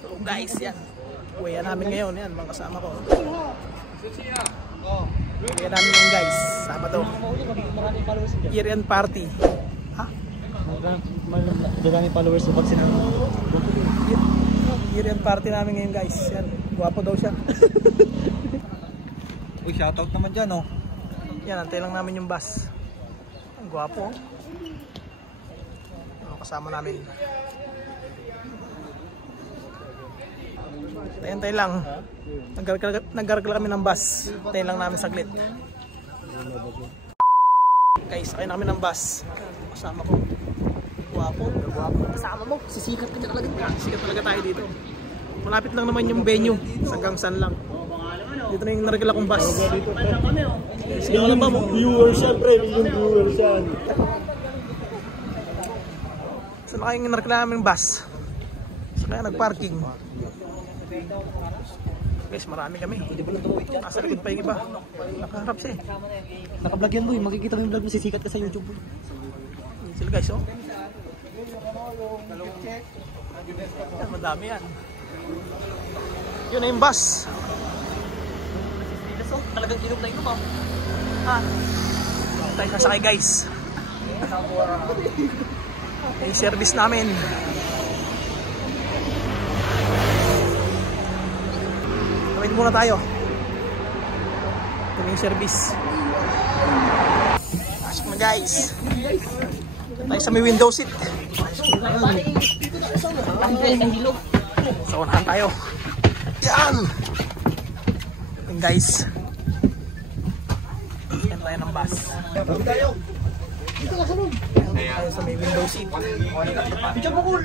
So guys, yan. Uwian namin ngayon, yan, mga kasama ko. Uwian namin ngayon guys, Sabado. Year-end party. Ha? Maraming followers sa vaccine. Year-end party namin ngayon guys. Yan, guwapo daw siya. Uy, shoutout naman dyan, oh. Yan, antay lang namin yung bus. Ang guwapo. Kasama namin. Tayo lang. Naggargal kami ng bus. Tayo lang namin saglit. Guys, sakay namin ng bus. Kasama ko. Guwapo. Kasama mo. Sisikat ka talaga. Sisikat talaga tayo dito. Malapit lang naman yung venue. Hanggang saan lang. Dito na yung naragala kong bus. Sige, wala ba mo? Viewers, syempre. Million viewers yan. So na kayong nareklamo yung bus. So kaya nagparking. Guys, marami kami. Nasa likod pa yung iba. Nakaharap siya eh. Naka-vlog yan, boy. Makikita mo yung vlog mo. Sisikat ka sa YouTube, boy. Sila guys, oh. Yan, madami yan. Yun na yung bus. Talagang inom na inom, ah. Ha? Tayo nasakay guys. Yung service namin. Gawin muna tayo. Ito yung service. Pasok na guys. Tayo sa may window seat. So unahan tayo. Yan! Yan guys. Yan tayo ng bus. Tayo sa may window seat. Picture mo cool!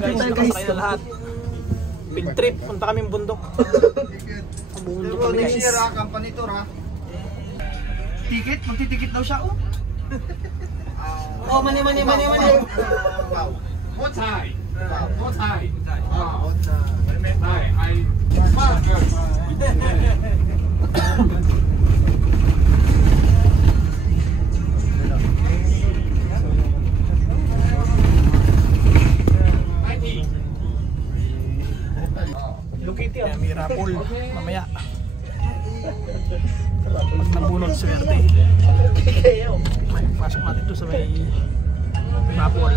Guys, nakasakay na lahat. Big trip, punta kaming bundok. Bundok kami guys. Company tour, ha? Ticket? Magtitikit daw siya, oh. Oh, mani. What time? What time? Kaya may rapol mamaya. Pag nabunod, swerte. May pasok natin ito sa may rapol.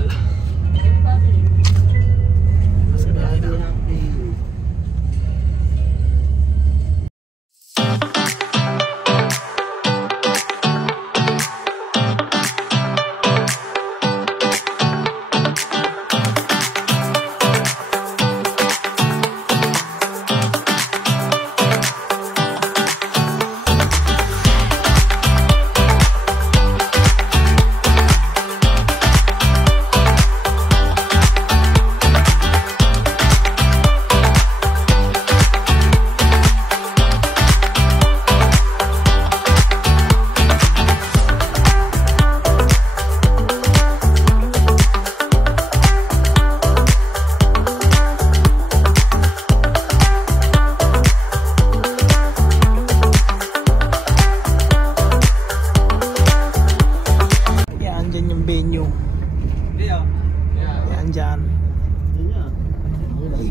Mas biyahe na.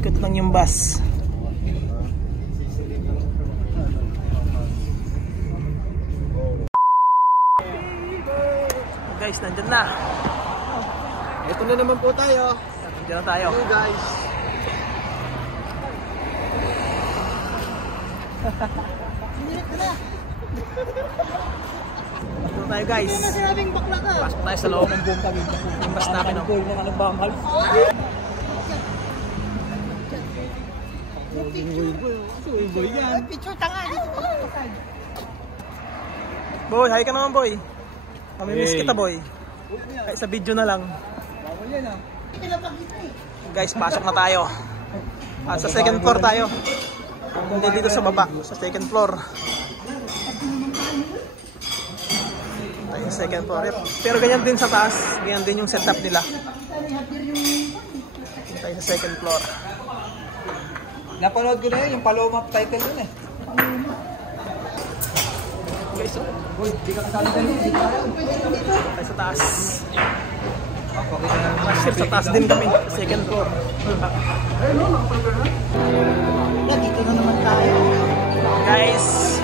Ikot lang yung bus. Guys, nandyan na. Ito na naman po tayo. Nandyan na tayo. Hello guys. Dito tayo guys. Pasok tayo sa loob. Yung bus namin. Picture tanga dito. Boy, hi ka naman boy. Mamimiss kita boy. Ay, sa video na lang. Guys, pasok na tayo. At sa second floor tayo. Hindi dito sa baba, sa second floor. Tayo sa second floor. Pero ganyan din sa taas. Ganyan din yung setup nila. Tayo sa second floor. Napanood ko na yun, yung Paloma title dun eh. Guys, oh. Boy, di ka kasali dyan. Tayo sa taas. Last year sa taas din kami, second floor. Dito na naman tayo. Guys,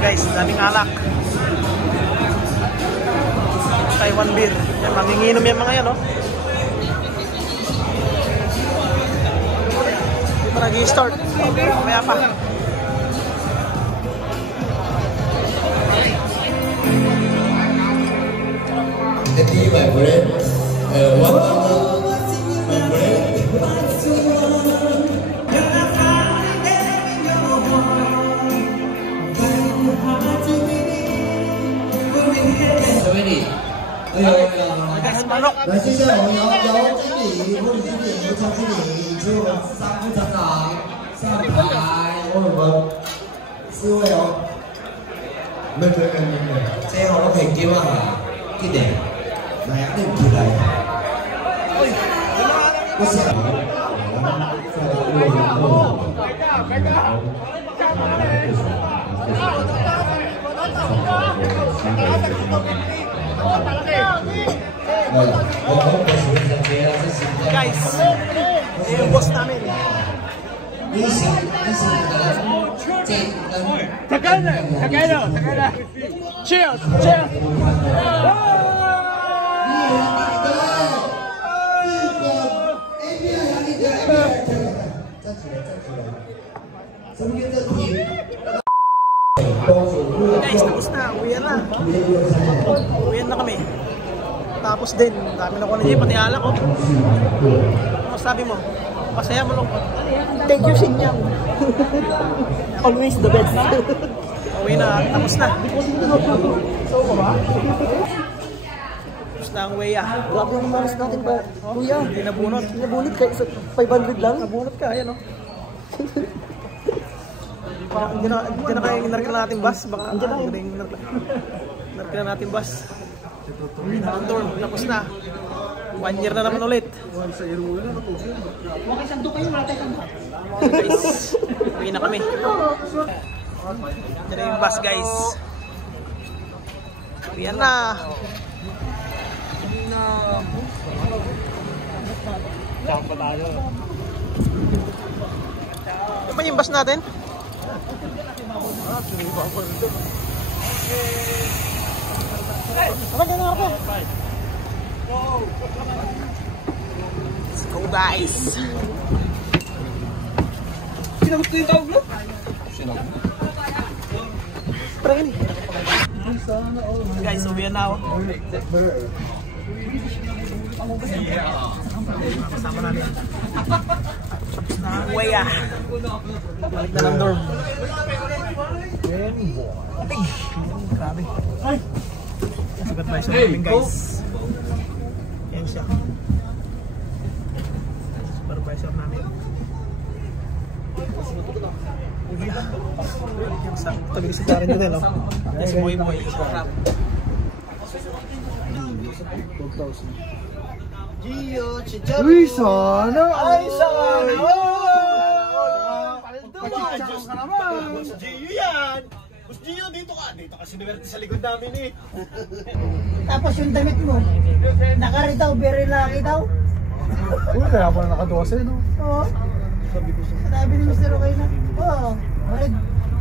guys, daming alak. Taiwan beer. Yan, manginginom yung mga yan, no? Hindi pa nag-i-start. Mamaya pa. Jadi my friend, what my friend? Ready? Guys, manok. 来，接下来我们有经理，我们经理刘超经理，所以我们三副厂长上台，我们四位哦。咩最緊要嘅？最後個評叫啊，堅定，嚟啊！你唔嚟？我成日Guys, yung boss namin. Tagay. Cheers! Guys, tapos na. Uwian na kami. Tapos din, dami na ko na pati alak ko. Ano sabi mo? Masaya mo lang. Thank you, Sinyang. Always the best. Uwi na, tapos na. Tapos na ang way ah. Grabe yung maras natin ba? Kuya, Hindi nabunot. nabunit ka, 500 lang. Nabunot ka, ayan o. Hindi na kaya narkila natin bus. Baka narkila natin bus. Ang tour, tapos na. 1 year na naman ulit. Guys, uwi na kami. Diyan na yung bus, guys. Uwi na. Ano pa yung bus natin? Let's go, guys. Sinagot ko yung tawag mo? Guys, uwi na ako. Kasama natin. Nakakaway ah. Balik na ng dorm. Grabe. Supervisor namin, guys. Yan siya. Supervisor namin. Sa tabi-sitarin ko din, no? Si Moy Moy. Gio, Chicharo. Uy, sana! Ay, sana! Diyos ka naman! Boss Gio yan! Boss Gio, dito ka! Dito ka sinuwerte sa likod namin eh! Tapos yung damit mo, naka-red daw, very lucky daw. Uy, kaya pala naka-12, no? Oo. Sabi ni Mr. Okay na, oo,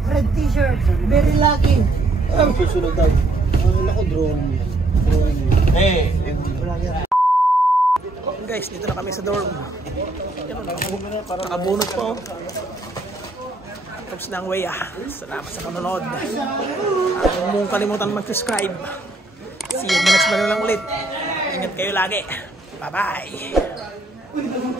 red t-shirt, very lucky. Ang susunod daw. Naku, drone yan. Eh! Guys, dito na kami sa dorm. Nakabunot pa, oh. Tapos na ang way Salamat sa panonood. Huwag mong kalimutan mag-subscribe. See you in the next video lang ulit. Ingat kayo lagi. Bye-bye.